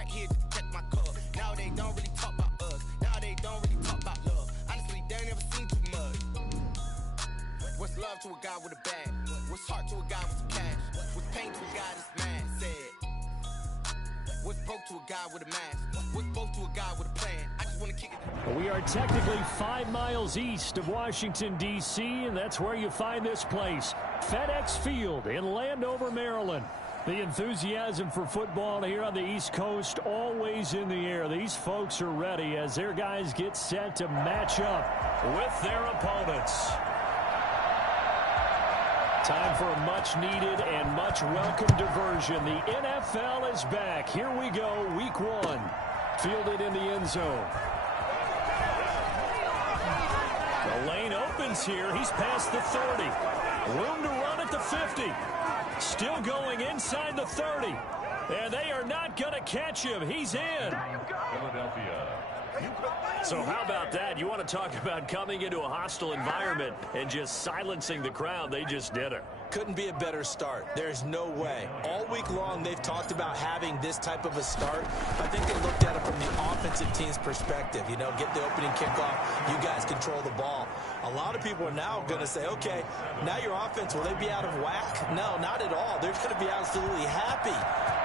right here to protect my cub. Now they don't really talk about us. Now they don't really talk about love. Honestly, they ain't never seen too much. What's love to a guy with a bag? What's heart to a guy with some cash? What's pain to a guy that's mad? Said. What's broke to a guy with a mask? What's broke to a guy with a plan? I just want to kick it. We are technically 5 miles east of Washington, D.C., and that's where you find this place, FedEx Field in Landover, Maryland. The enthusiasm for football here on the East Coast always in the air. These folks are ready as their guys get set to match up with their opponents. Time for a much-needed and much-welcome diversion. The NFL is back. Here we go, Week 1. Fielded in the end zone. The lane opens here. He's past the 30. Room to run at the 50. Still going inside the 30. And they are not going to catch him. He's in. Philadelphia. So how about that? You want to talk about coming into a hostile environment and just silencing the crowd. They just did it. Couldn't be a better start. There's no way. All week long, they've talked about having this type of a start. I think they looked at it from the offensive team's perspective. You know, get the opening kickoff. You guys control the ball. A lot of people are now going to say, okay, now your offense, will they be out of whack? No, not at all. They're going to be absolutely happy.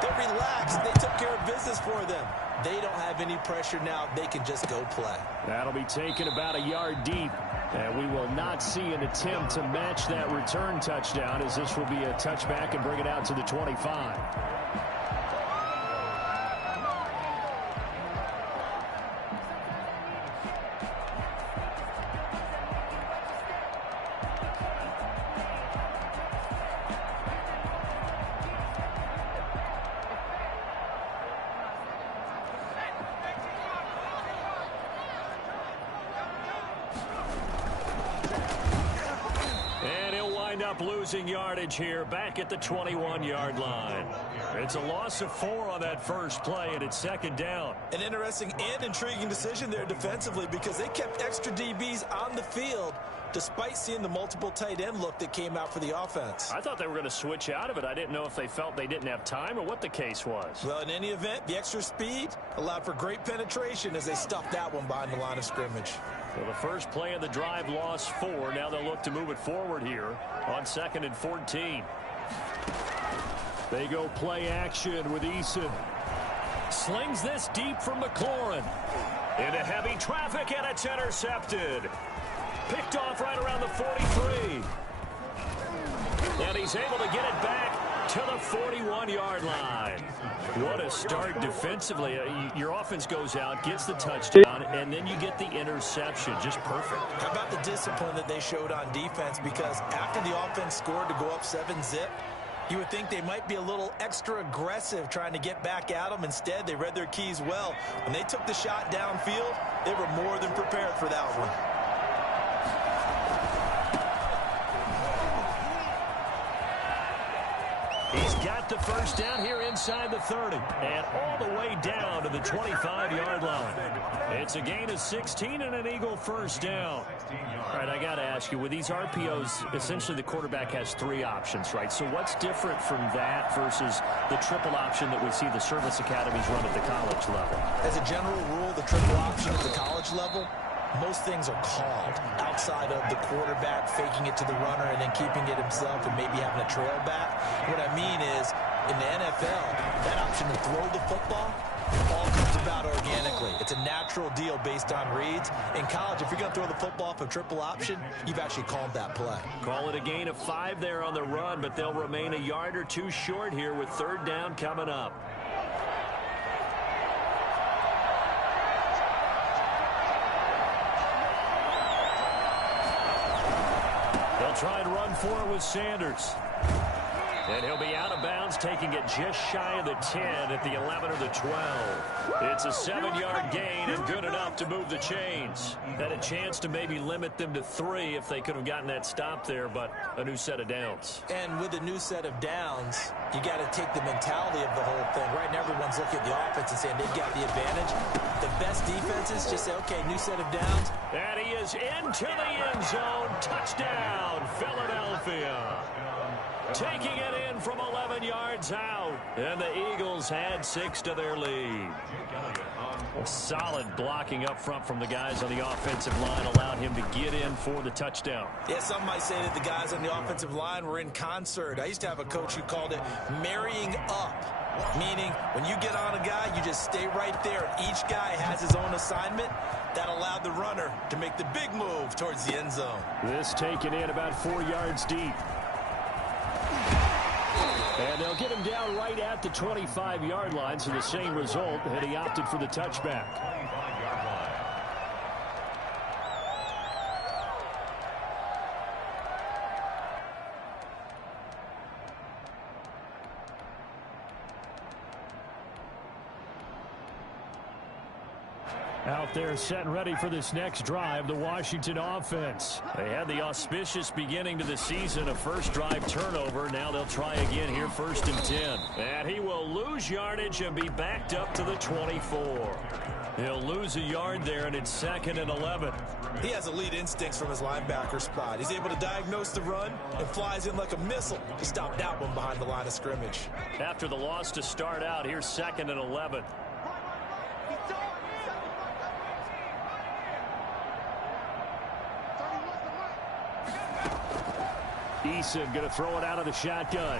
They're relaxed. They took care of business for them. They don't have any pressure now. They can just go play. That'll be taken about a yard deep. And we will not see an attempt to match that return touchdown, as this will be a touchback and bring it out to the 25. Up losing yardage here back at the 21-yard line. It's a loss of 4 on that first play, and it's second down. An interesting and intriguing decision there defensively because they kept extra DBs on the field despite seeing the multiple tight end look that came out for the offense. I thought they were going to switch out of it. I didn't know if they felt they didn't have time or what the case was. Well, in any event, the extra speed allowed for great penetration as they stuffed that one behind the line of scrimmage. So the first play of the drive lost 4. Now they'll look to move it forward here on 2nd and 14. They go play action with Eason. Slings this deep from McLaurin. Into heavy traffic, and it's intercepted. Picked off right around the 43. And he's able to get it back to the 41-yard line. What a start defensively. Your offense goes out, gets the touchdown, and then you get the interception. Just perfect. How about the discipline that they showed on defense? Because after the offense scored to go up 7-zip, you would think they might be a little extra aggressive trying to get back at them. Instead, they read their keys well. When they took the shot downfield, they were more than prepared for that one. He's got the first down here inside the 30 and all the way down to the 25-yard line. It's a gain of 16 and an Eagle first down. All right, I got to ask you, with these RPOs, essentially the quarterback has 3 options, right? So what's different from that versus the triple option that we see the service academies run at the college level? As a general rule, the triple option at the college level, most things are called outside of the quarterback faking it to the runner and then keeping it himself and maybe having a trail back. What I mean is, in the NFL, that option to throw the football all comes about organically. It's a natural deal based on reads. In college, if you're going to throw the football off a triple option, you've actually called that play. Call it a gain of 5 there on the run, but they'll remain a yard or 2 short here with 3rd down coming up. Try and run for it with Sanders. And he'll be out of bounds, taking it just shy of the 10 at the 11 or the 12. It's a 7-yard gain and good enough to move the chains. Had a chance to maybe limit them to 3 if they could have gotten that stop there, but a new set of downs. And with a new set of downs, you got to take the mentality of the whole thing. Right now, everyone's looking at the offense and saying they've got the advantage. The best defenses just say, okay, new set of downs. And he is into the end zone. Touchdown, Philadelphia. Taking it in from 11 yards out. And the Eagles add 6 to their lead. Solid blocking up front from the guys on the offensive line allowed him to get in for the touchdown. Yeah, some might say that the guys on the offensive line were in concert. I used to have a coach who called it marrying up, meaning when you get on a guy, you just stay right there. Each guy has his own assignment. That allowed the runner to make the big move towards the end zone. This taken in about 4 yards deep. And they'll get him down right at the 25-yard line, so the same result, and he opted for the touchback. Out there set and ready for this next drive, the Washington offense. They had the auspicious beginning to the season, a first drive turnover. Now they'll try again here, 1st and 10. And he will lose yardage and be backed up to the 24. He'll lose a yard there, and it's 2nd and 11. He has elite instincts from his linebacker spot. He's able to diagnose the run and flies in like a missile to stop that one behind the line of scrimmage. After the loss to start out, here's 2nd and 11. Eason going to throw it out of the shotgun.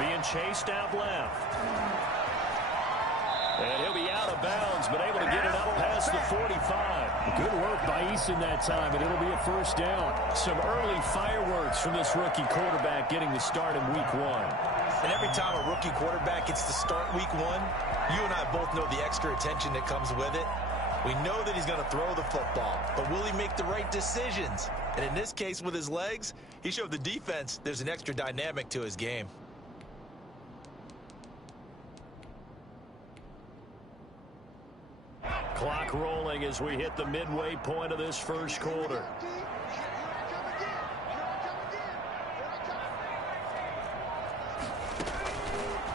Being chased out left. And he'll be out of bounds, but able to get it up past the 45. Good work by Eason that time, and it'll be a 1st down. Some early fireworks from this rookie quarterback getting the start in week 1. And every time a rookie quarterback gets to start week 1, you and I both know the extra attention that comes with it. We know that he's going to throw the football, but will he make the right decisions? And in this case, with his legs, he showed the defense there's an extra dynamic to his game. Clock rolling as we hit the midway point of this first quarter.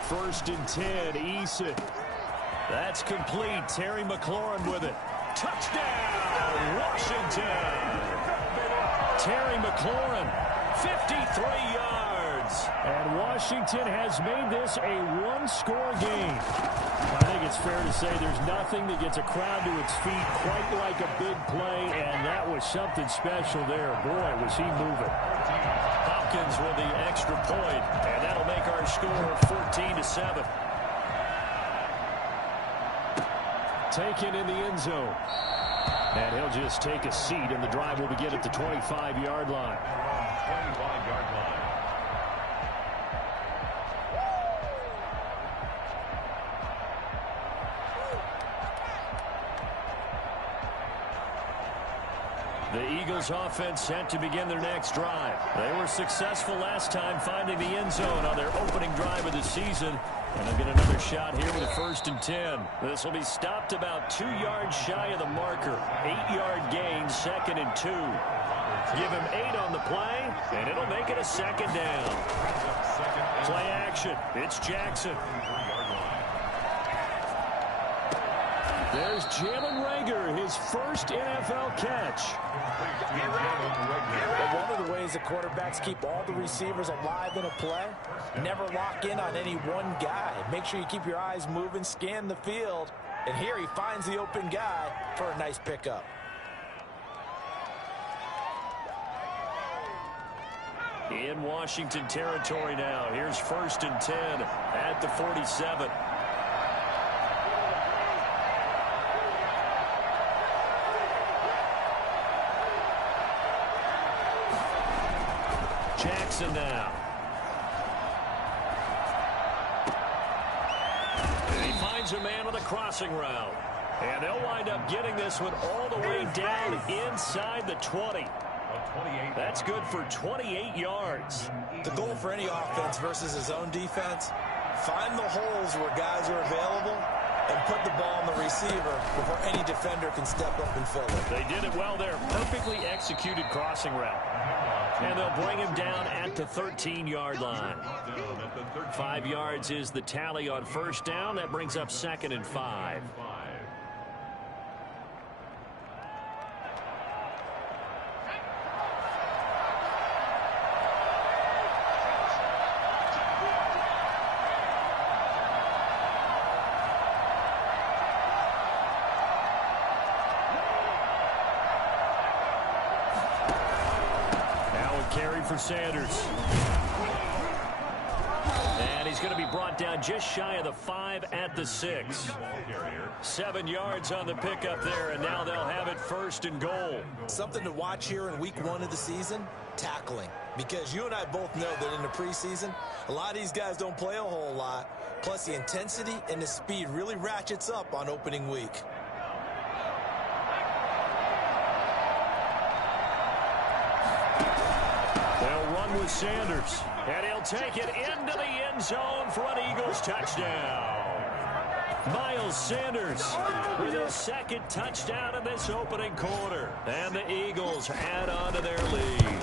First and 10, Eason. That's complete. Terry McLaurin with it. Touchdown, Washington. Terry McLaurin, 53 yards. And Washington has made this a one-score game. I think it's fair to say there's nothing that gets a crowd to its feet quite like a big play, and that was something special there. Boy, was he moving. Hopkins with the extra point, and that'll make our score 14-7. Taken in the end zone. And he'll just take a seat, and the drive will begin at the 25-yard line. The Eagles offense set to begin their next drive. They were successful last time finding the end zone on their opening drive of the season. And they'll get another shot here with a 1st and 10. This will be stopped about 2 yards shy of the marker. 8-yard gain, 2nd and 2. Give him 8 on the play, and it'll make it a 2nd down. Play action. It's Jackson. There's Jalen Reagor, his first NFL catch. One of the ways that quarterbacks keep all the receivers alive in a play, never lock in on any one guy. Make sure you keep your eyes moving, scan the field, and here he finds the open guy for a nice pickup. In Washington territory now. Here's 1st and 10 at the 47. Jackson now. And he finds a man on the crossing route. And they'll wind up getting this one all the way down inside the 20. That's good for 28 yards. The goal for any offense versus his own defense, find the holes where guys are available and put the ball on the receiver before any defender can step up and fill it. They did it well there. Perfectly executed crossing route. And they'll bring him down at the 13-yard line. 5 yards is the tally on 1st down. That brings up 2nd and 5. for Sanders. And he's going to be brought down just shy of the 5 at the 6. 7 yards on the pickup there, and now they'll have it 1st and goal. Something to watch here in week 1 of the season, tackling. Because you and I both know that in the preseason, a lot of these guys don't play a whole lot. Plus, the intensity and the speed really ratchets up on opening week. They'll run with Sanders, and he'll take it into the end zone for an Eagles touchdown. Miles Sanders with his 2nd touchdown in this opening quarter. And the Eagles add on to their lead.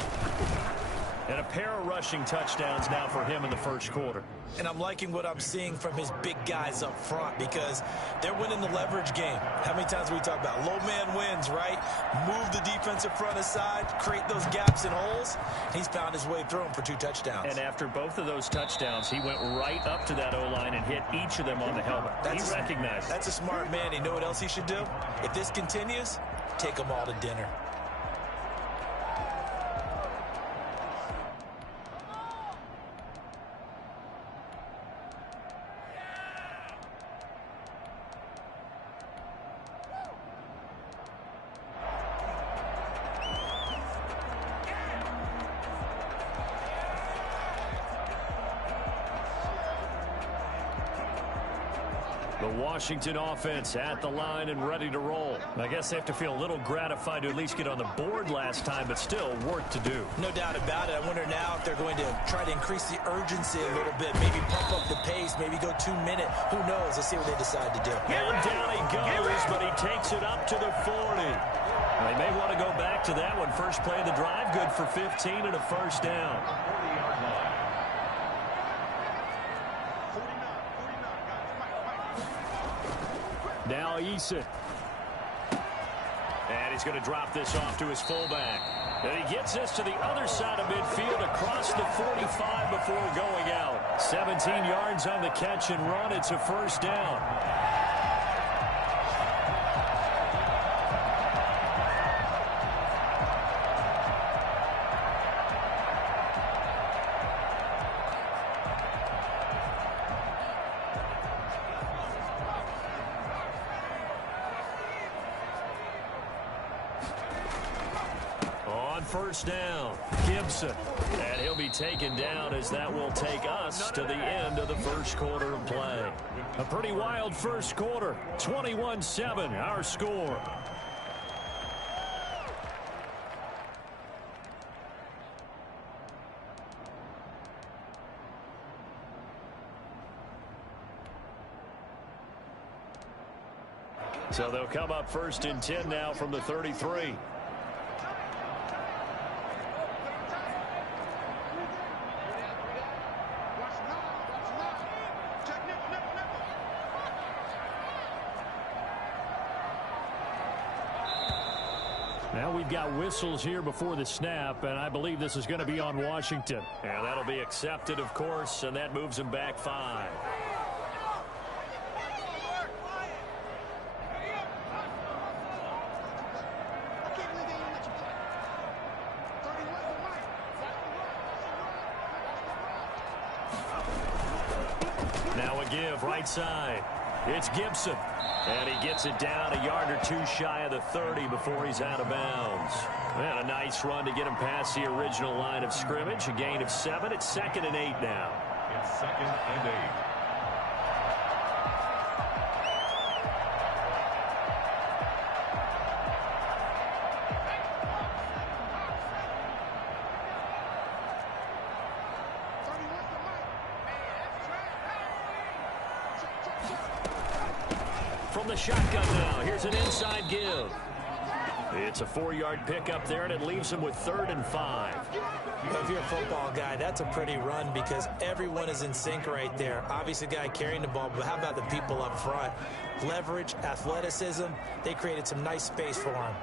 And a pair of rushing touchdowns now for him in the 1st quarter. And I'm liking what I'm seeing from his big guys up front because they're winning the leverage game. How many times do we talk about low man wins, right? Move the defensive front aside, create those gaps and holes. He's found his way through them for 2 touchdowns. And after both of those touchdowns, he went right up to that O-line and hit each of them on the helmet. He recognized it. That's a smart man. You know what else he should do? If this continues, take them all to dinner. The Washington offense at the line and ready to roll. I guess they have to feel a little gratified to at least get on the board last time, but still work to do. No doubt about it. I wonder now if they're going to try to increase the urgency a little bit, maybe pump up the pace, maybe go 2-minute. Who knows? Let's see what they decide to do. And down he goes, but he takes it up to the 40. They may want to go back to that one. First play of the drive, good for 15 and a 1st down. Now Eason. And he's going to drop this off to his fullback. And he gets this to the other side of midfield across the 45 before going out. 17 yards on the catch and run. It's a 1st down. On 1st down, Gibson. And he'll be taken down as that will take us to the end of the 1st quarter of play. A pretty wild 1st quarter. 21-7, our score. So they'll come up 1st and 10 now from the 33. Now we've got whistles here before the snap, and I believe this is going to be on Washington. And that'll be accepted, of course, and that moves him back 5. Now a give, right side. It's Gibson. And he gets it down a yard or 2 shy of the 30 before he's out of bounds. And a nice run to get him past the original line of scrimmage. A gain of 7. It's 2nd and 8 now. It's 2nd and 8. From the shotgun now, here's an inside give. It's a 4-yard pickup there, and it leaves him with 3rd and 5. If you're a football guy, that's a pretty run because everyone is in sync right there. Obviously, the guy carrying the ball, but how about the people up front? Leverage, athleticism, they created some nice space for him.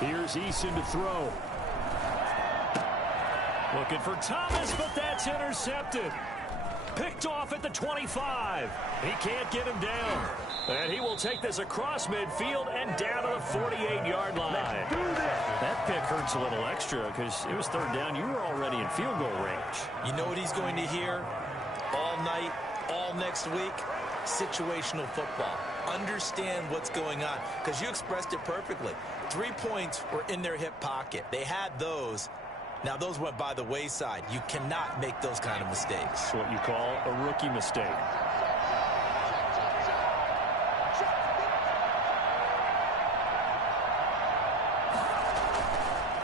Here's Eason to throw. Looking for Thomas, but that's intercepted. Picked off at the 25. He can't get him down. And he will take this across midfield and down to the 48-yard line. That pick hurts a little extra because it was third down. You were already in field goal range. You know what he's going to hear all night, all next week? Situational football. Understand what's going on, because you expressed it perfectly. 3 points were in their hip pocket. They had those. Now, those went by the wayside. You cannot make those kind of mistakes. It's what you call a rookie mistake.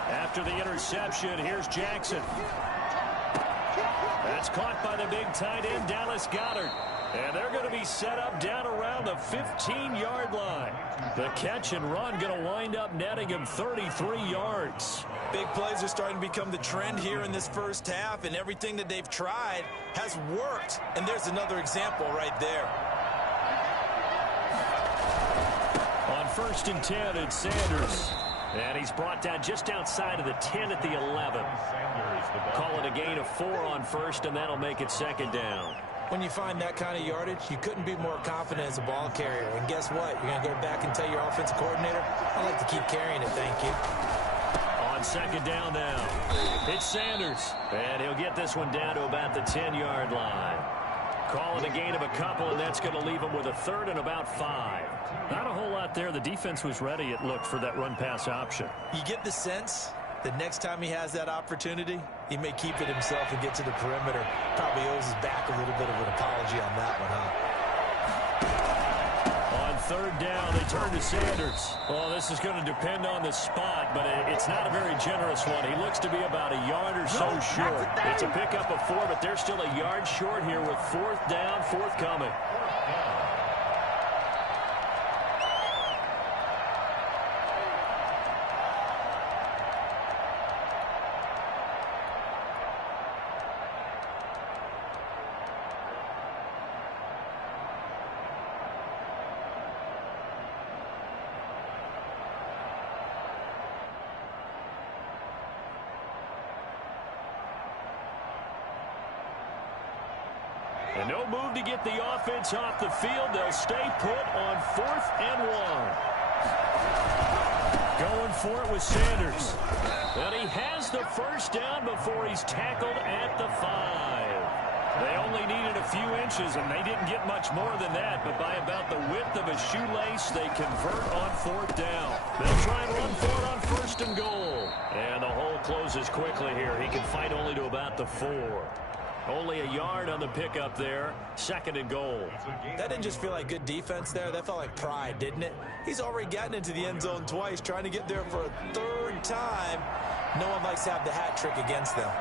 After the interception, here's Jackson. That's caught by the big tight end, Dallas Goedert. And they're going to be set up down around the 15-yard line. The catch and run going to wind up netting him 33 yards. Big plays are starting to become the trend here in this first half, and everything that they've tried has worked. And there's another example right there. On 1st and 10, it's Sanders. And he's brought down just outside of the 10 at the 11. Call it a gain of 4 on 1st, and that'll make it 2nd down. When you find that kind of yardage, you couldn't be more confident as a ball carrier. And guess what? You're going to go back and tell your offensive coordinator, I'd like to keep carrying it, thank you. On 2nd down now, it's Sanders. And he'll get this one down to about the 10-yard line. Call it a gain of a couple, and that's going to leave him with a 3rd and about 5. Not a whole lot there. The defense was ready, it looked, for that run-pass option. You get the sense that next time he has that opportunity, he may keep it himself and get to the perimeter. Probably owes his back a little bit of an apology on that one, huh? On 3rd down, they turn to Sanders. Well, this is going to depend on the spot, but it's not a very generous one. He looks to be about a yard or so short. It's a pickup of 4, but they're still a yard short here with 4th down, forthcoming. And no move to get the offense off the field. They'll stay put on 4th and 1. Going for it with Sanders. And he has the 1st down before he's tackled at the 5. They only needed a few inches, and they didn't get much more than that. But by about the width of a shoelace, they convert on 4th down. They'll try and run for it on 1st and goal. And the hole closes quickly here. He can fight only to about the 4. Only a yard on the pickup there. 2nd and goal. That didn't just feel like good defense there. That felt like pride, didn't it? He's already gotten into the end zone twice, trying to get there for a 3rd time. No one likes to have the hat trick against them.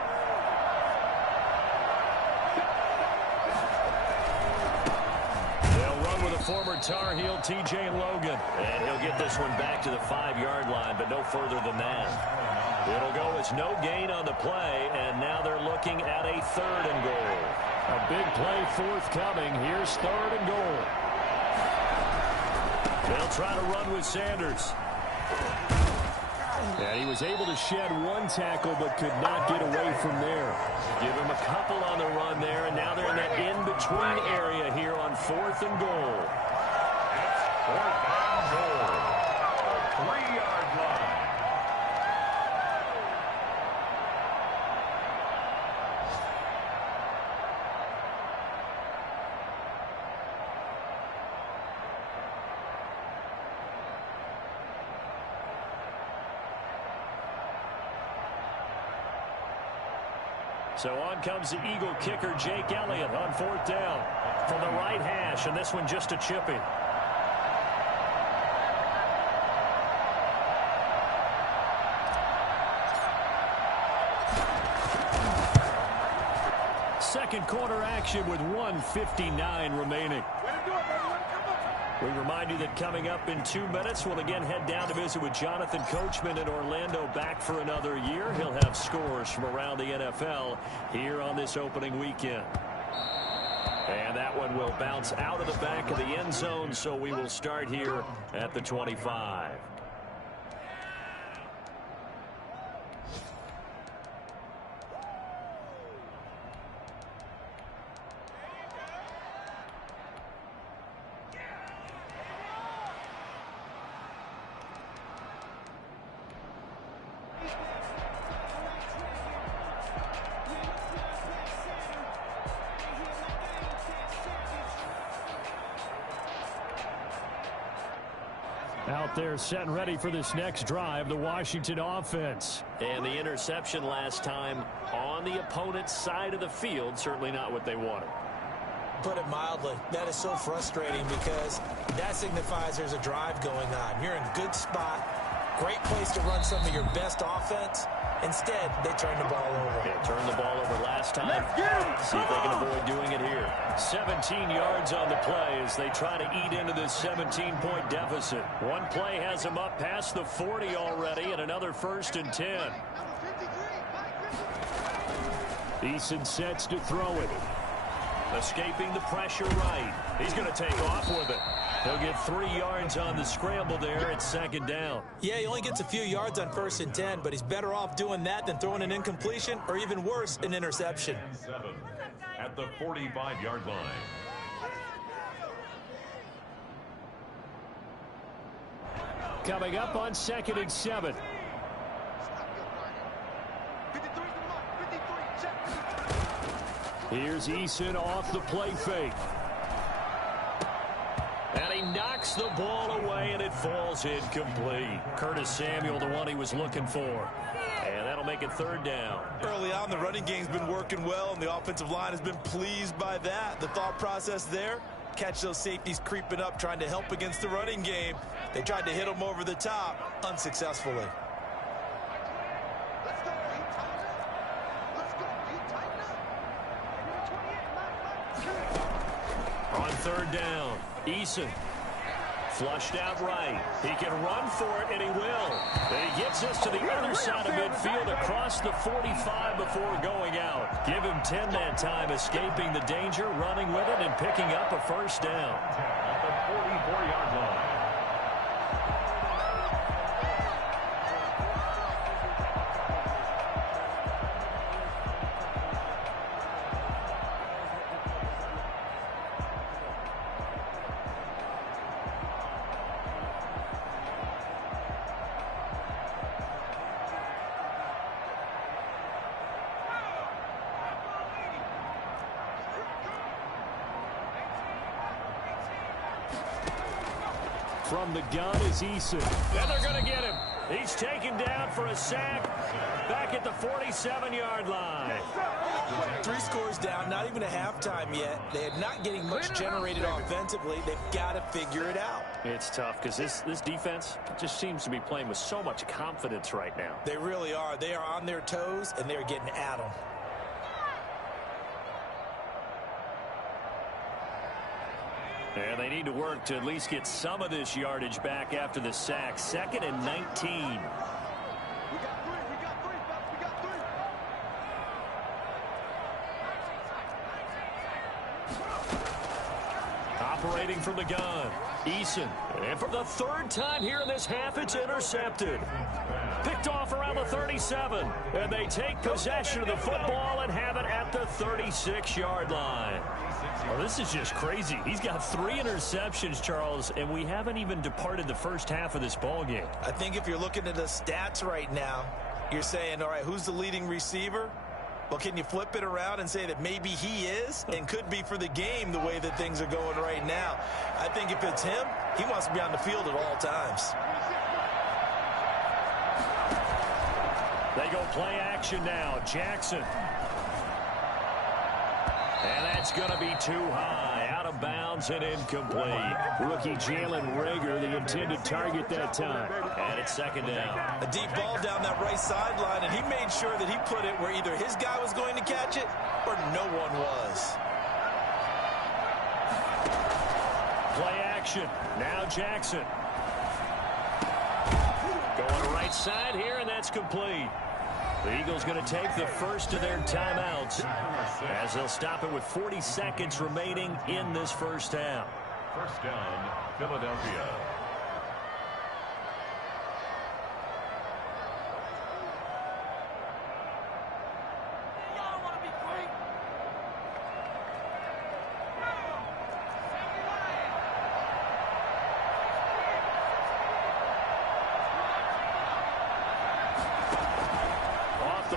They'll run with a former Tar Heel, T.J. Logan. And he'll get this one back to the 5-yard line, but no further than that. It'll go as no gain on the play, and now they're looking at a 3rd and goal. A big play forthcoming. Here's 3rd and goal. They'll try to run with Sanders. And he was able to shed 1 tackle, but could not get away from there. Give him a couple on the run there, and now they're in that in-between area here on 4th and goal. 4th and goal. 3-yard line. So on comes the Eagle kicker, Jake Elliott, on 4th down from the right hash, and this one just a chipping. Second quarter action with 1:59 remaining. We remind you that coming up in 2 minutes, we'll again head down to visit with Jonathan Coachman in Orlando, back for another year. He'll have scores from around the NFL here on this opening weekend. And that one will bounce out of the back of the end zone, so we will start here at the 25. out there setting ready for this next drive, the Washington offense. And the interception last time on the opponent's side of the field, certainly not what they wanted. Put it mildly, that is so frustrating because that signifies there's a drive going on. You're in a good spot, great place to run some of your best offense. Instead, they turn the ball over. Yeah, turned the ball over last time. See if they can avoid doing it here. 17 yards on the play as they try to eat into this 17-point deficit. One play has them up past the 40 already, and another 1st and 10. Eason sets to throw it. Escaping the pressure right. He's going to take off with it. He'll get 3 yards on the scramble there. It's 2nd down. Yeah, he only gets a few yards on 1st and 10, but he's better off doing that than throwing an incompletion or even worse, an interception. 7 at the 45-yard line. Coming up on 2nd and 7. Here's Eason off the play fake. And he knocks the ball away, and it falls incomplete. Curtis Samuel, the one he was looking for. And that'll make it 3rd down. Early on, the running game's been working well, and the offensive line has been pleased by that. The thought process there, catch those safeties creeping up, trying to help against the running game. They tried to hit them over the top, unsuccessfully. On 3rd down, Eason flushed out right. He can run for it, and he will. And he gets us to the other side of midfield across the 45 before going out. Give him 10 that time, escaping the danger, running with it, and picking up a 1st down. At the 44-yard line. From the gun is Eason. And they're going to get him. He's taken down for a sack back at the 47-yard line. 3 scores down, not even a halftime yet. They're not getting much generated offensively. They've got to figure it out. It's tough because this defense just seems to be playing with so much confidence right now. They really are. They are on their toes, and they're getting at them. And they need to work to at least get some of this yardage back after the sack. 2nd and 19. Operating from the gun, Eason. And for the 3rd time here in this half, it's intercepted. Picked off around the 37. And they take possession of the football and have it at the 36-yard line. Well, this is just crazy. He's got 3 interceptions, Charles, and we haven't even departed the first half of this ball game. I think if you're looking at the stats right now, you're saying, all right, who's the leading receiver? Well, can you flip it around and say that maybe he is and could be for the game the way that things are going right now? I think if it's him, he wants to be on the field at all times. They go play action now. Jackson. And that's going to be too high. Out of bounds and incomplete. Rookie Jalen Reagor, the intended target that time. And it's 2nd down. A deep ball down that right sideline, and he made sure that he put it where either his guy was going to catch it or no one was. Play action. Now Jackson. Going right side here, and that's complete. The Eagles going to take the first of their timeouts as they'll stop it with 40 seconds remaining in this first half. 1st down, Philadelphia.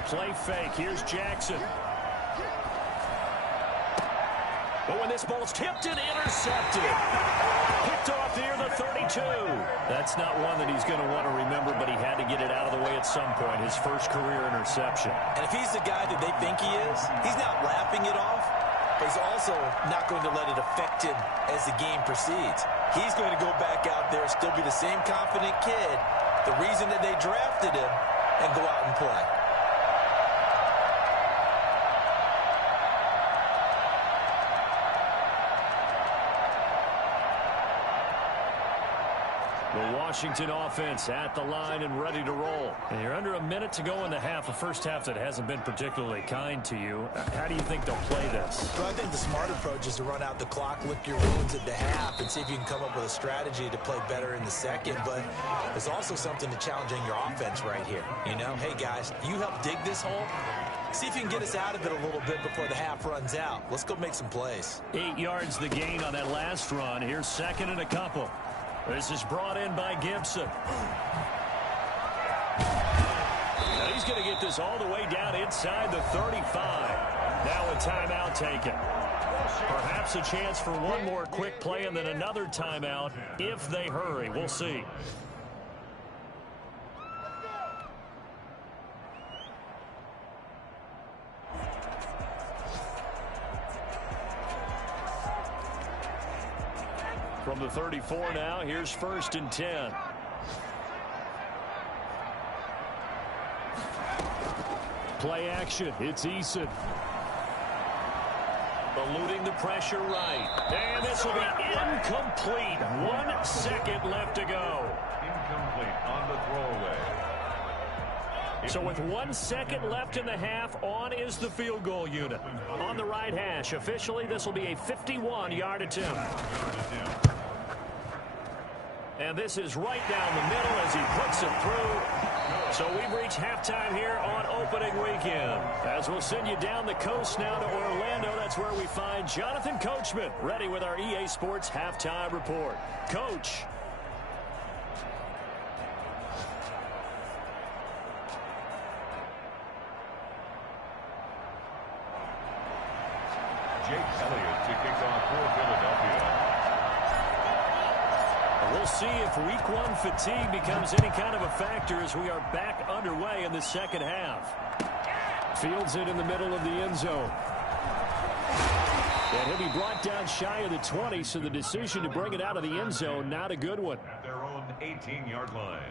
Play fake. Here's Jackson. and this ball's tipped and intercepted. Picked off near the 32. That's not one that he's going to want to remember, but he had to get it out of the way at some point, his first career interception. And if he's the guy that they think he is, he's not laughing it off, but he's also not going to let it affect him as the game proceeds. He's going to go back out there, still be the same confident kid, the reason that they drafted him, and go out and play. The Washington offense at the line and ready to roll. And you're under a minute to go in the half, a first half that hasn't been particularly kind to you. How do you think they'll play this? Well, I think the smart approach is to run out the clock, lick your wounds at the half, and see if you can come up with a strategy to play better in the second. But there's also something to challenging your offense right here. You know, hey, guys, you help dig this hole. See if you can get us out of it a little bit before the half runs out. Let's go make some plays. 8 yards the gain on that last run. Here's second and a couple. This is brought in by Gibson. Now he's going to get this all the way down inside the 35. Now a timeout taken. Perhaps a chance for one more quick play and then another timeout if they hurry. We'll see. From the 34 now, here's first and 10. Play action. It's Eason. Eluding the pressure right. And this will be incomplete. 1 second left to go. Incomplete on the throwaway. So with 1 second left in the half, on is the field goal unit. On the right hash, officially, this will be a 51-yard attempt. And this is right down the middle as he puts it through. So we've reached halftime here on opening weekend. As we'll send you down the coast now to Orlando, that's where we find Jonathan Coachman, ready with our EA Sports halftime report. Coach. Jake Elliott to kick off for Philadelphia. We'll see if week one fatigue becomes any kind of a factor as we are back underway in the second half. Fields it in the middle of the end zone. And he'll be brought down shy of the 20, so the decision to bring it out of the end zone, not a good one. At their own 18-yard line.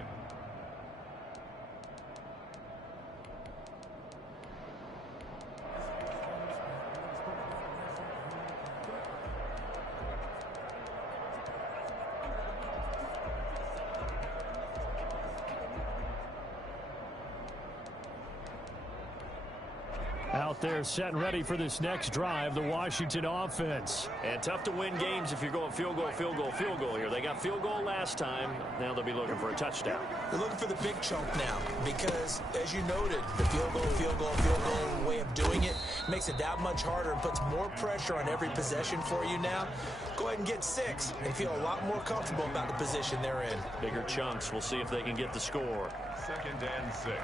Out there set and ready for this next drive, the Washington offense. And tough to win games if you're going field goal, field goal, field goal here. They got field goal last time. Now they'll be looking for a touchdown. They're looking for the big chunk now because, as you noted, the field goal, field goal, field goal way of doing it makes it that much harder and puts more pressure on every possession for you now. Go ahead and get 6 and feel a lot more comfortable about the position they're in. Bigger chunks. We'll see if they can get the score. 2nd and 6.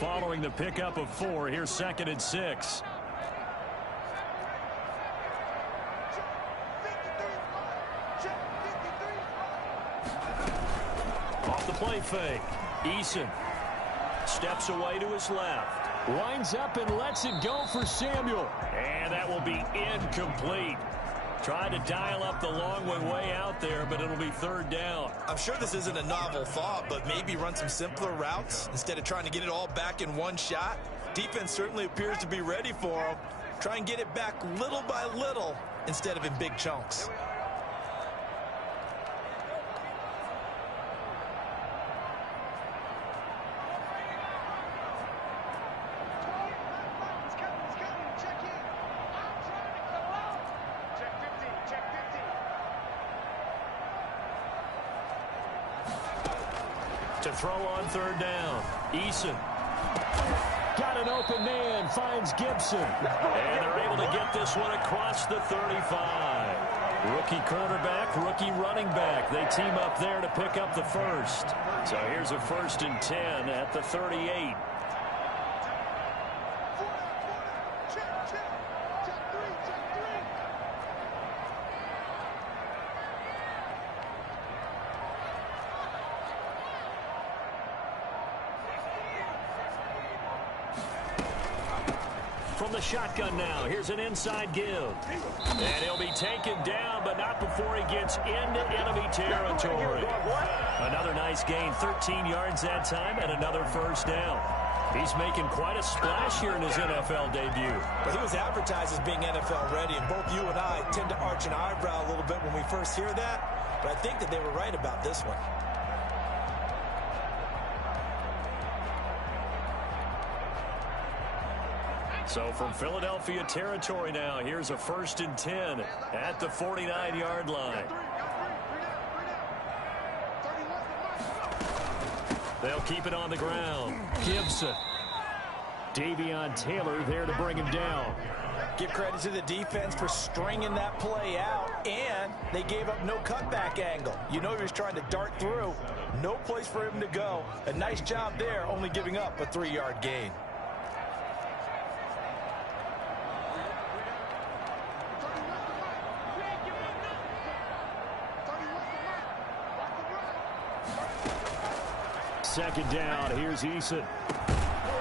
Following the pickup of 4, here's 2nd and 6. Off the play fake. Eason steps away to his left. Winds up and lets it go for Samuel. And that will be incomplete. Tried to dial up the long way out there, but it'll be 3rd down. I'm sure this isn't a novel thought, but maybe run some simpler routes instead of trying to get it all back in one shot. Defense certainly appears to be ready for them. Try and get it back little by little instead of in big chunks. To throw on 3rd down. Eason. Got an open man. Finds Gibson. And they're able to get this one across the 35. Rookie quarterback, rookie running back. They team up there to pick up the first. So here's a 1st and 10 at the 38. From the shotgun now, here's an inside give. And he'll be taken down, but not before he gets into enemy territory. Another nice gain, 13 yards that time, and another first down. He's making quite a splash here in his NFL debut. But he was advertised as being NFL ready, and both you and I tend to arch an eyebrow a little bit when we first hear that. But I think that they were right about this one. So from Philadelphia territory now, here's a 1st and 10 at the 49-yard line. They'll keep it on the ground. Gibson. Davion Taylor there to bring him down. Give credit to the defense for stringing that play out, and they gave up no cutback angle. You know he was trying to dart through. No place for him to go. A nice job there, only giving up a 3-yard gain. Second down, here's Eason.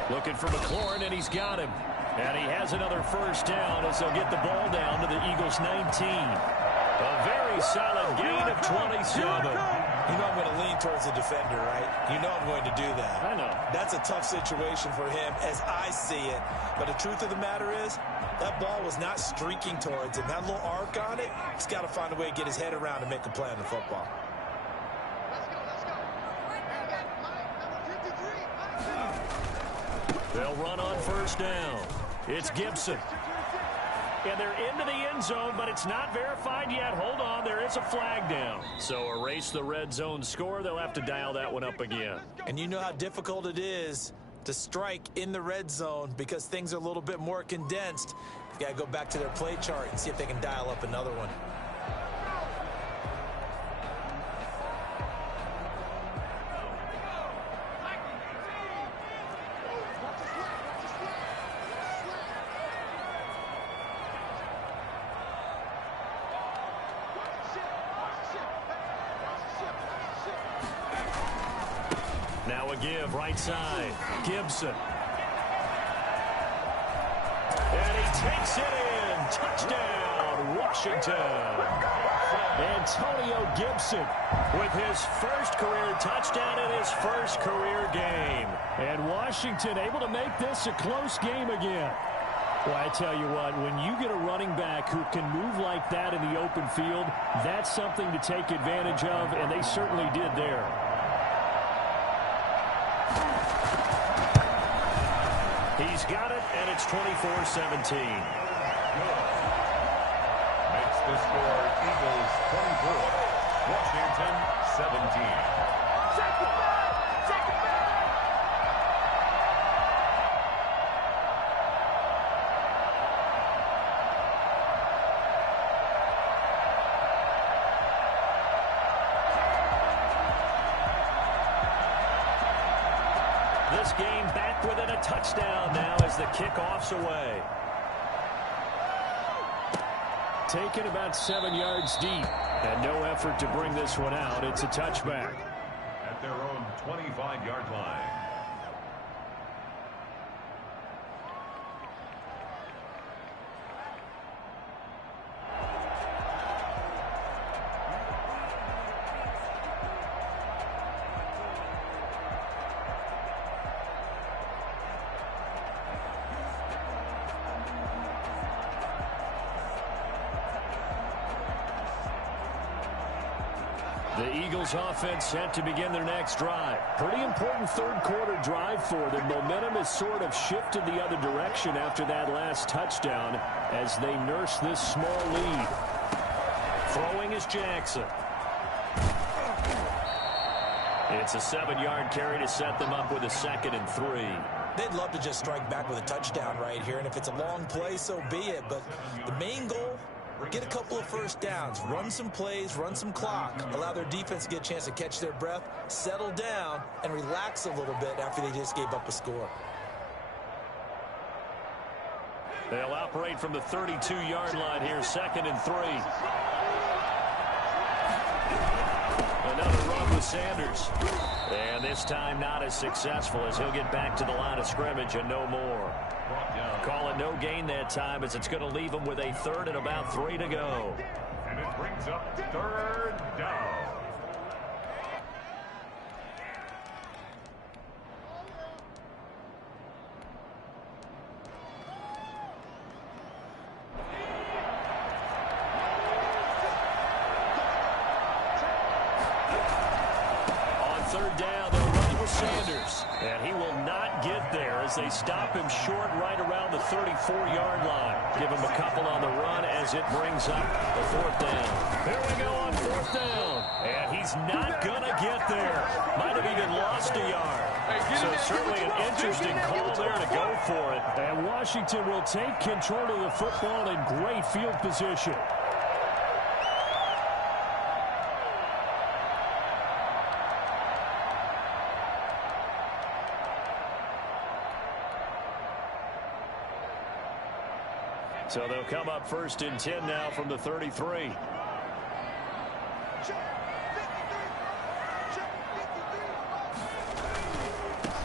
Looking for McLaurin, and he's got him. And he has another first down as they'll get the ball down to the Eagles' 19. A very solid gain of 27. You know I'm going to lean towards the defender, right? You know I'm going to do that. I know. That's a tough situation for him as I see it. But the truth of the matter is, that ball was not streaking towards him. That little arc on it, he's got to find a way to get his head around and make a play on the football. They'll run on first down. It's Gibson. And they're into the end zone, but it's not verified yet. Hold on, there is a flag down. So erase the red zone score. They'll have to dial that one up again. And you know how difficult it is to strike in the red zone because things are a little bit more condensed. You've got to go back to their play chart and see if they can dial up another one. Now a give, right side. Gibson. And he takes it in. Touchdown, Washington. Antonio Gibson with his first career touchdown in his first career game. And Washington able to make this a close game again. Well, I tell you what, when you get a running back who can move like that in the open field, that's something to take advantage of, and they certainly did there. He's got it, and it's 24-17. Makes the score Eagles 24, Washington 17. This game back within a touchdown now as the kickoff's away. Taken about 7 yards deep, and no effort to bring this one out. It's a touchback. At their own 25-yard line. The Eagles offense set to begin their next drive. Pretty important third quarter drive for them. Momentum has sort of shifted the other direction after that last touchdown as they nurse this small lead. Throwing is Jackson. It's a 7-yard carry to set them up with a 2nd and 3. They'd love to just strike back with a touchdown right here, and if it's a long play, so be it. But the main goal get a couple of first downs, run some plays, run some clock, allow their defense to get a chance to catch their breath, settle down, and relax a little bit after they just gave up a score. They'll operate from the 32-yard line here, 2nd and 3. Another run with Sanders. And this time not as successful as he'll get back to the line of scrimmage and no more. Call it no gain that time as it's going to leave him with a 3rd and about 3 to go. And it brings up 3rd down. And he will not get there as they stop him short right around the 34-yard line. Give him a couple on the run as it brings up the 4th down. Here we go on 4th down. And he's not going to get there. Might have even lost a yard. So certainly an interesting call there to go for it. And Washington will take control of the football in great field position. So they'll come up 1st and 10 now from the 33.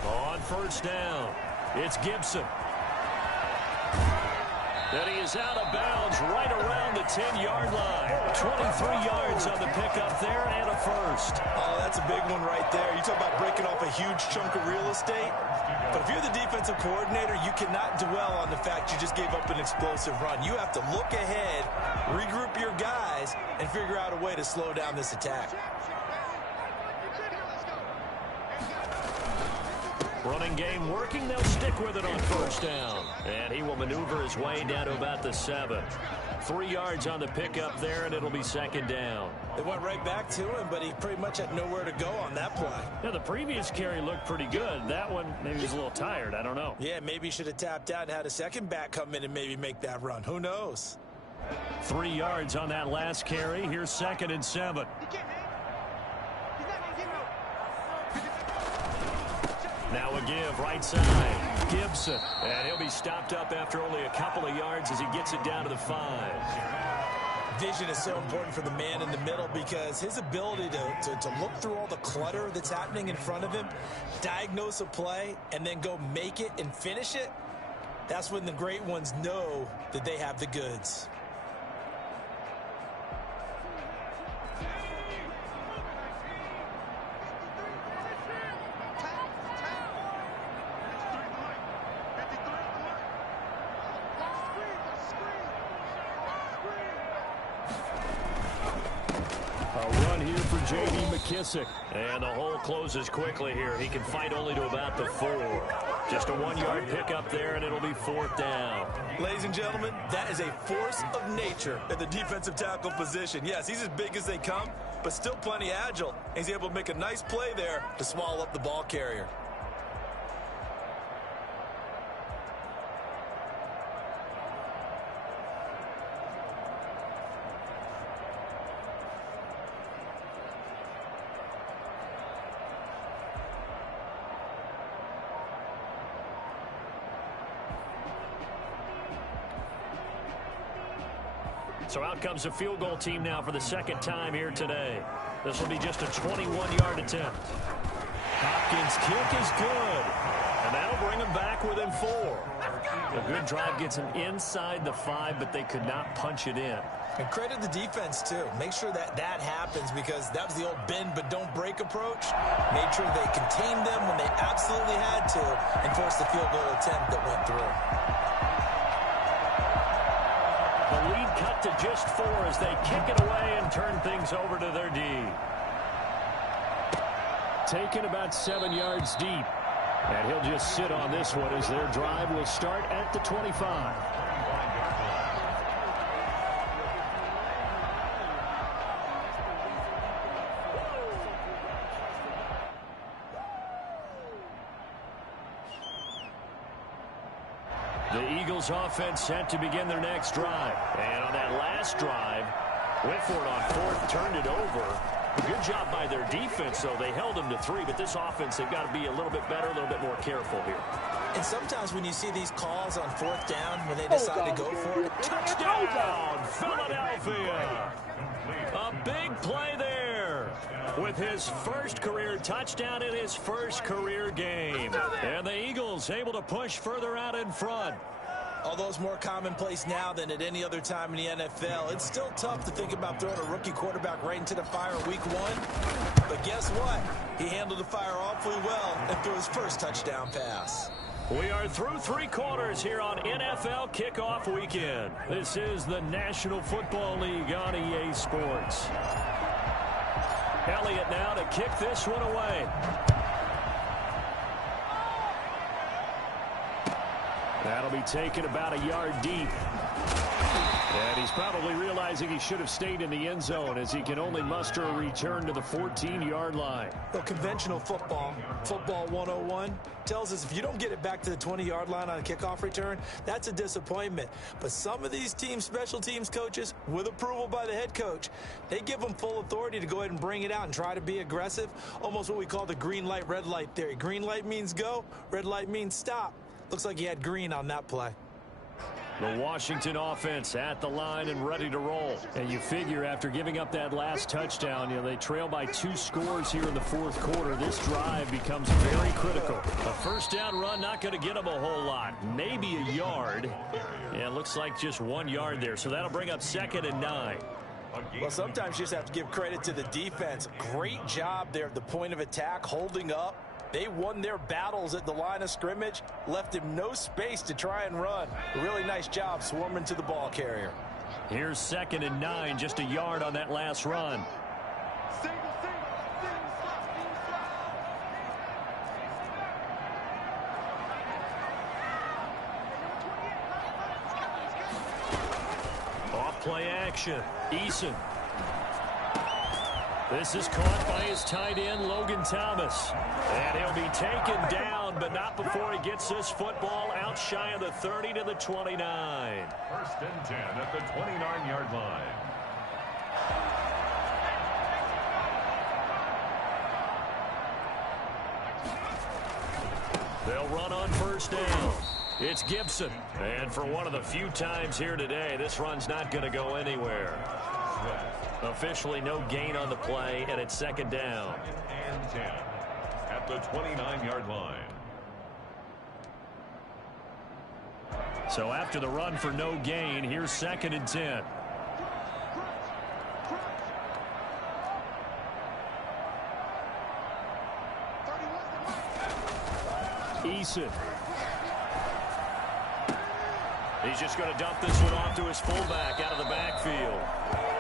On 1st down, it's Gibson. Then he is out of bounds right around the 10-yard line. 23 yards on the pickup there and a 1st. Oh, that's a big one right there. You talk about breaking off a huge chunk of real estate. But if you're the defensive coordinator, you cannot dwell on the fact you just gave up an explosive run. You have to look ahead, regroup your guys, and figure out a way to slow down this attack. Running game working. They'll stick with it on 1st down. And he will maneuver his way down to about the 7. 3 yards on the pickup there, and it'll be 2nd down. They went right back to him, but he pretty much had nowhere to go on that play. Yeah, the previous carry looked pretty good. That one, maybe he was a little tired. I don't know. Yeah, maybe he should have tapped out and had a second back come in and maybe make that run. Who knows? 3 yards on that last carry. Here's 2nd and 7. Now a give right side. Gibson. And he'll be stopped up after only a couple of yards as he gets it down to the 5. Vision is so important for the man in the middle because his ability to look through all the clutter that's happening in front of him, diagnose a play, and then go make it and finish it, that's when the great ones know that they have the goods. J.D. McKissick. And the hole closes quickly here. He can fight only to about the 4. Just a 1-yard pickup there, and it'll be 4th down. Ladies and gentlemen, that is a force of nature at the defensive tackle position. Yes, he's as big as they come, but still plenty agile. He's able to make a nice play there to swallow up the ball carrier. So out comes a field goal team now for the 2nd time here today. This will be just a 21-yard attempt. Hopkins' kick is good. And that'll bring him back within 4. A good drive gets him inside the 5, but they could not punch it in. And credit the defense, too. Make sure that that happens because that was the old bend but don't break approach. Made sure they contained them when they absolutely had to and forced the field goal attempt that went through. The lead cut to just 4 as they kick it away and turn things over to their D. Taken about 7 yards deep. And he'll just sit on this one as their drive will start at the 25. The Eagles offense set to begin their next drive. And on that last drive, went for it on fourth, turned it over. Good job by their defense, though. They held them to 3, but this offense, they've got to be a little bit better, a little bit more careful here. And sometimes when you see these calls on fourth down, when they decide to go for it, touchdown, Philadelphia! A big play there with his first career touchdown in his first career game. And the Eagles able to push further out in front. Although it's more commonplace now than at any other time in the NFL, it's still tough to think about throwing a rookie quarterback right into the fire week 1. But guess what? He handled the fire awfully well and threw his first touchdown pass. We are through 3 quarters here on NFL Kickoff Weekend. This is the National Football League on EA Sports. Elliott now to kick this one away. That'll be taken about a yard deep. And he's probably realizing he should have stayed in the end zone as he can only muster a return to the 14-yard line. Well, conventional football 101, tells us if you don't get it back to the 20-yard line on a kickoff return, that's a disappointment. But some of these teams, special teams coaches, with approval by the head coach, they give them full authority to go ahead and bring it out and try to be aggressive, almost what we call the green light, red light theory. Green light means go, red light means stop. Looks like he had green on that play. The Washington offense at the line and ready to roll. And you figure after giving up that last touchdown, they trail by 2 scores here in the fourth quarter. This drive becomes very critical. A first down run, not going to get them a whole lot. Maybe a yard. Yeah, it looks like just 1 yard there. So that'll bring up 2nd and 9. Well, sometimes you just have to give credit to the defense. Great job there at the point of attack, holding up. They won their battles at the line of scrimmage, left him no space to try and run. A really nice job swarming to the ball carrier. Here's 2nd and 9, just a yard on that last run. Off play action, Eason. This is caught by his tight end, Logan Thomas. And he'll be taken down, but not before he gets this football out shy of the 30 to the 29. 1st and 10 at the 29-yard line. They'll run on 1st down. It's Gibson. And for one of the few times here today, this run's not going to go anywhere. Officially no gain on the play, and it's 2nd down. 2nd and 10 at the 29-yard line. So after the run for no gain, here's 2nd and 10. Eason. He's just going to dump this one off to his fullback out of the backfield.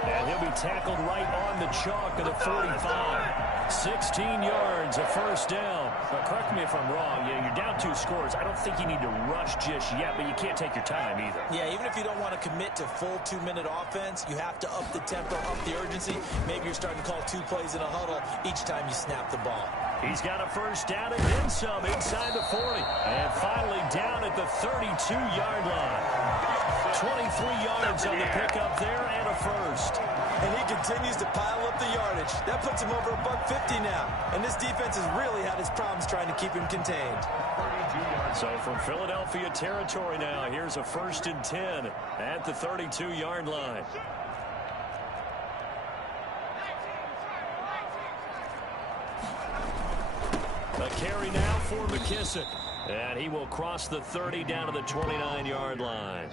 And he'll be tackled right on the chalk of the 45. 16 yards, a first down. But correct me if I'm wrong, you're down 2 scores. I don't think you need to rush just yet, but you can't take your time either. Yeah, even if you don't want to commit to full 2-minute offense, you have to up the tempo, up the urgency. Maybe you're starting to call 2 plays in a huddle each time you snap the ball. He's got a first down and then some inside the 40. And finally down at the 32-yard line. 23 yards on the pickup there and a first. And he continues to pile up the yardage. That puts him over $150 now. And this defense has really had its problems trying to keep him contained. So from Philadelphia territory now, here's a 1st and 10 at the 32-yard line. A carry now for McKissick. And he will cross the 30 down to the 29-yard line.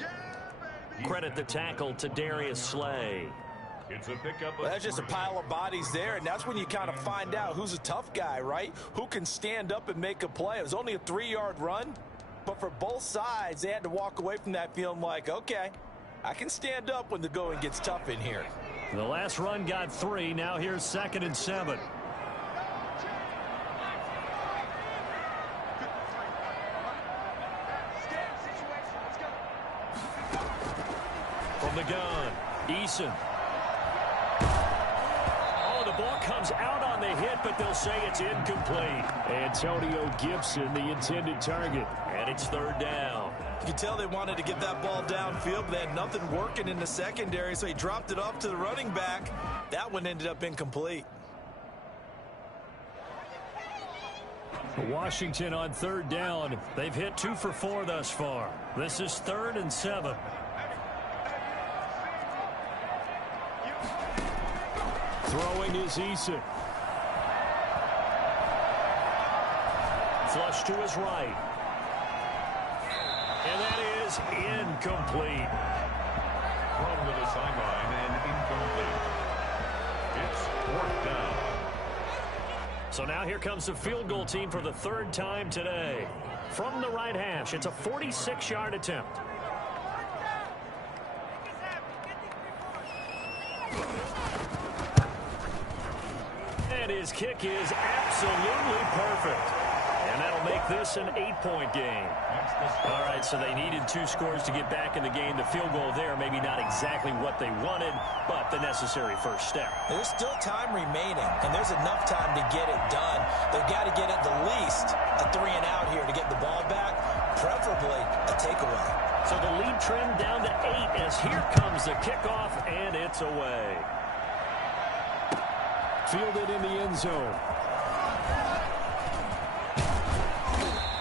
Credit the tackle to Darius Slay. It's a pickup. Well, that's just a pile of bodies there, and that's when you kind of find out who's a tough guy, right? Who can stand up and make a play. It was only a 3-yard run, but for both sides, they had to walk away from that feeling like, okay, I can stand up when the going gets tough in here. The last run got 3. Now here's 2nd and 7. From the gun, Eason. Oh, the ball comes out on the hit, but they'll say it's incomplete. Antonio Gibson, the intended target. And it's 3rd down. You can tell they wanted to get that ball downfield, but they had nothing working in the secondary, so he dropped it off to the running back. That one ended up incomplete. Washington on third down. They've hit 2 for 4 thus far. This is 3rd and 7. Throwing is Eason. Flush to his right. And that is incomplete. Thrown to the sideline and incomplete. It's 4th down. So now here comes the field goal team for the 3rd time today. From the right hash, it's a 46-yard attempt. And his kick is absolutely perfect. And that'll make this an 8-point game. All right, so they needed 2 scores to get back in the game. The field goal there, maybe not exactly what they wanted, but the necessary first step. There's still time remaining, and there's enough time to get it done. They've got to get at the least a 3-and-out here to get the ball back, preferably a takeaway. So the lead trimmed down to 8 as here comes the kickoff, and it's away. Fielded in the end zone.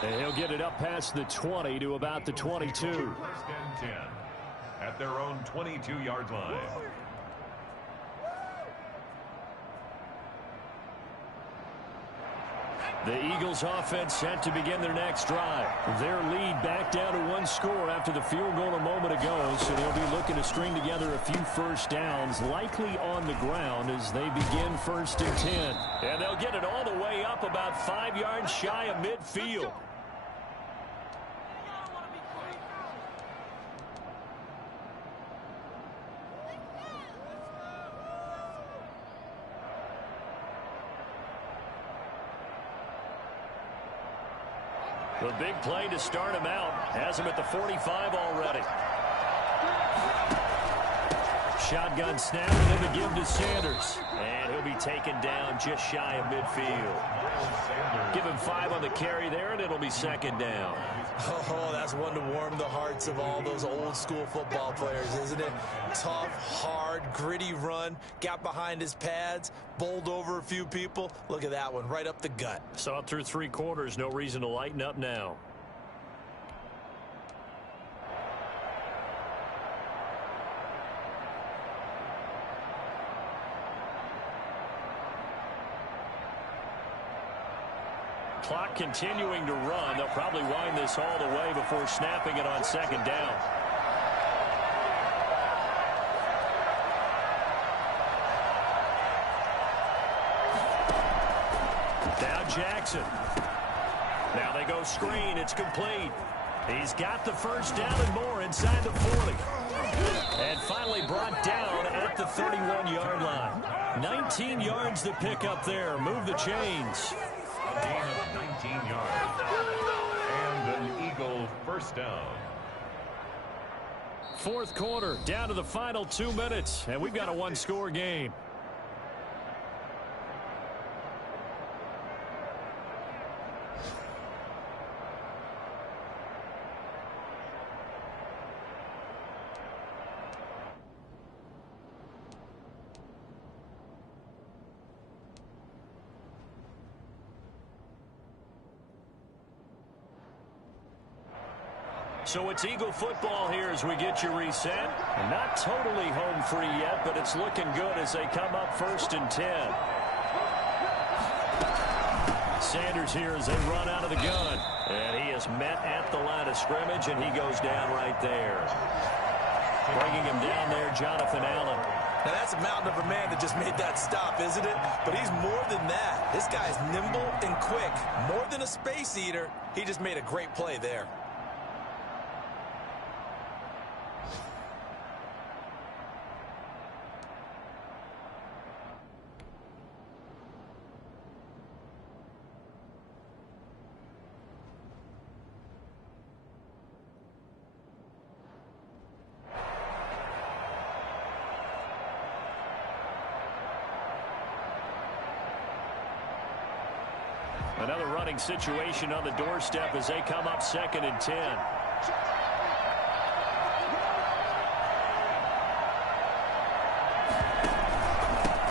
And he'll get it up past the 20 to about the 22. 1st and 10 at their own 22-yard line. The Eagles offense set to begin their next drive. Their lead back down to 1 score after the field goal a moment ago, so they'll be looking to string together a few first downs, likely on the ground as they begin 1st and 10. And they'll get it all the way up about 5 yards shy of midfield. The big play to start him out. Has him at the 45 already. Shotgun snap and then the give to Sanders. And he'll be taken down just shy of midfield. Give him 5 on the carry there, and it'll be 2nd down. Oh, that's one to warm the hearts of all those old school football players, isn't it? Tough, hard, gritty run, got behind his pads, bowled over a few people. Look at that one, right up the gut. Saw it through 3 quarters, no reason to lighten up now. Clock continuing to run. They'll probably wind this all the way before snapping it on 2nd down. Now Jackson. Now they go screen. It's complete. He's got the 1st down and more inside the 40. And finally brought down at the 31-yard line. 19 yards to pick up there. Move the chains. A gain of 19 yards. And an Eagle 1st down. 4th quarter, down to the final 2 minutes, and we've got a 1-score game. So it's Eagle football here as we get you reset. Not totally home free yet, but it's looking good as they come up 1st and 10. Sanders here as they run out of the gun. And he is met at the line of scrimmage, and he goes down right there. Bringing him down there, Jonathan Allen. Now that's a mountain of a man that just made that stop, isn't it? But he's more than that. This guy's nimble and quick. More than a space eater. He just made a great play there. Another running situation on the doorstep as they come up 2nd and 10.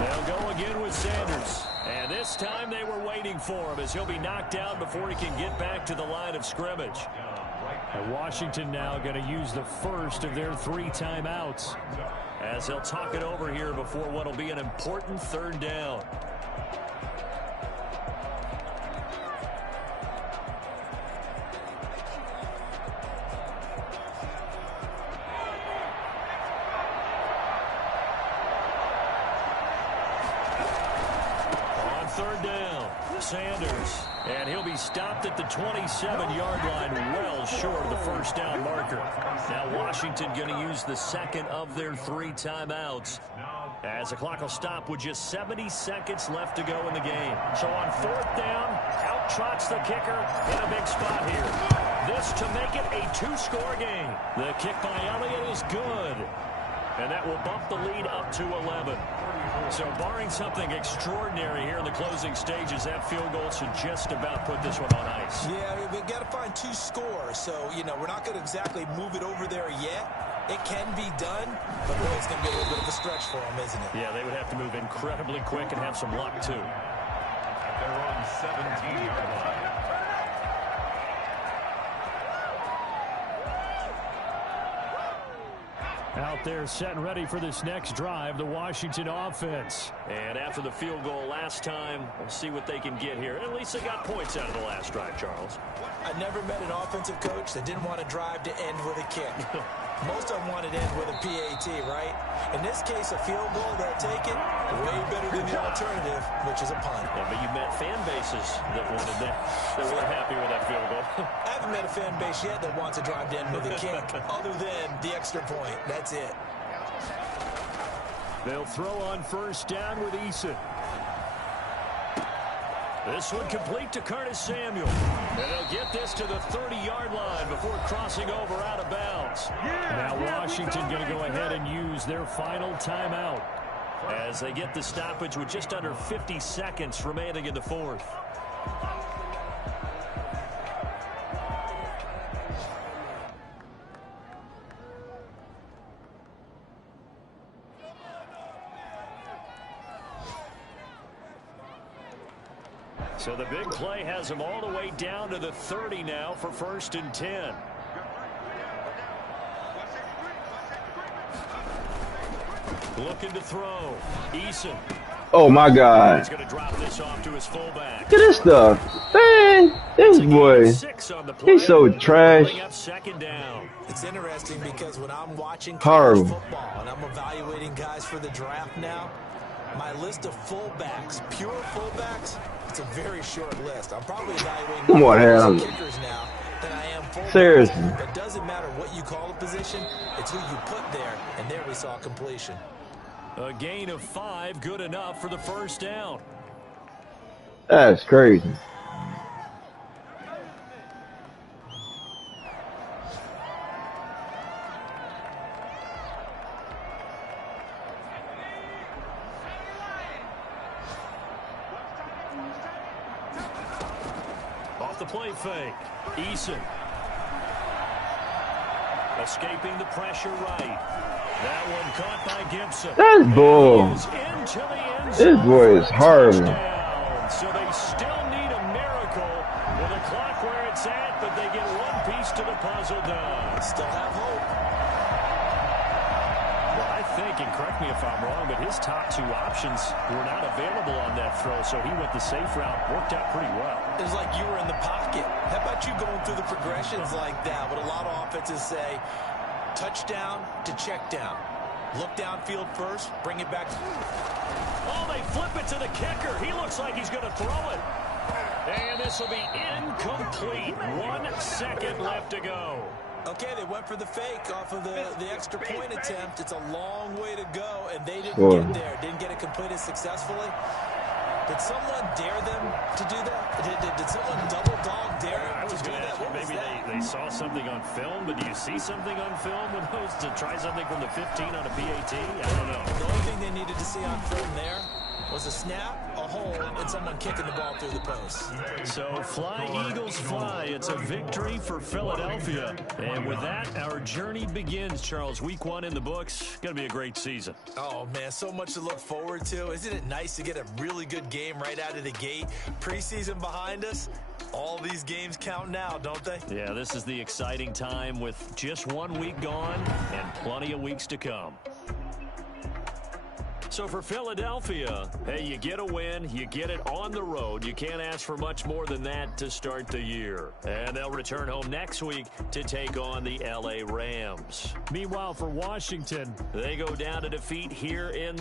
They'll go again with Sanders. And this time they were waiting for him as he'll be knocked down before he can get back to the line of scrimmage. And Washington now going to use the first of their 3 timeouts as they'll talk it over here before what will be an important 3rd down. On 3rd down, Sanders. And he'll be stopped at the 27-yard line, well short of the first down marker. Now Washington going to use the second of their 3 timeouts as the clock will stop with just 70 seconds left to go in the game. So on 4th down, out trots the kicker in a big spot here. This to make it a 2-score game. The kick by Elliott is good. And that will bump the lead up to 11. So barring something extraordinary here in the closing stages, that field goal should just about put this one on ice. Yeah, we've got to find 2 scores. So, we're not going to exactly move it over there yet. It can be done, but boy, it's going to be a little bit of a stretch for them, isn't it? Yeah, they would have to move incredibly quick and have some luck, too. They're on 17-yard line. Out there set and ready for this next drive, the Washington offense. And after the field goal last time, we'll see what they can get here. At least they got points out of the last drive, Charles. I never met an offensive coach that didn't want to drive to end with a kick. Most of them wanted to end with a PAT, right? In this case, a field goal, they'll take it way better than the alternative, which is a punt. Yeah, but you met fan bases that wanted that. They weren't happy with that field goal. I haven't met a fan base yet that wants to drive to end with a kick other than the extra point. That's it. They'll throw on 1st down with Eason. This one complete to Curtis Samuel. And they'll get this to the 30-yard line before crossing over out of bounds. Now Washington going to go ahead and use their final timeout as they get the stoppage with just under 50 seconds remaining in the 4th. So the big play has them all the way down to the 30 now for 1st and 10. Looking to throw. Eason. Oh, my God. He's going to drop this off to his fullback. Look at this stuff. Man, this boy, he's so trash. It's interesting because when I'm watching Horrible football and I'm evaluating guys for the draft now, my list of fullbacks, pure fullbacks, it's a very short list. I'm probably evaluating more kickers now than I am fullbacks. Seriously. It doesn't matter what you call a position, it's who you put there, and there we saw completion. A gain of 5, good enough for the 1st down. That's crazy. Off the play fake. Eason. Escaping the pressure right. That one caught by Gibson. That's bull. This boy is horrible. So they still need a miracle with the clock where it's at, but they get one piece to the puzzle done. Still have hope. Well, I think, and correct me if I'm wrong, but his top 2 options were not available on that throw, so he went the safe route. Worked out pretty well. It was like you were in the pocket. How about you going through the progressions like that? What a lot of offenses say, touchdown to check down. Look downfield first, bring it back. Oh, they flip it to the kicker. He looks like he's going to throw it. And this will be incomplete. 1 second left to go. Okay, they went for the fake off of the extra point attempt. It's a long way to go, and they didn't get there. Didn't get it completed successfully. Did someone dare them to do that? Did someone double dog dare them to do that? Maybe they saw something on film, but do you see something on film with those to try something from the 15 on a PAT? I don't know. The only thing they needed to see on film there was a snap, a hole, and someone kicking the ball through the post. So fly, Eagles, fly. It's a victory for Philadelphia. And with that, our journey begins, Charles. Week 1 in the books. Going to be a great season. Oh, man, so much to look forward to. Isn't it nice to get a really good game right out of the gate? Preseason behind us. All these games count now, don't they? Yeah, this is the exciting time with just 1 week gone and plenty of weeks to come. So for Philadelphia, hey, you get a win, you get it on the road. You can't ask for much more than that to start the year. And they'll return home next week to take on the LA Rams. Meanwhile, for Washington, they go down to defeat here in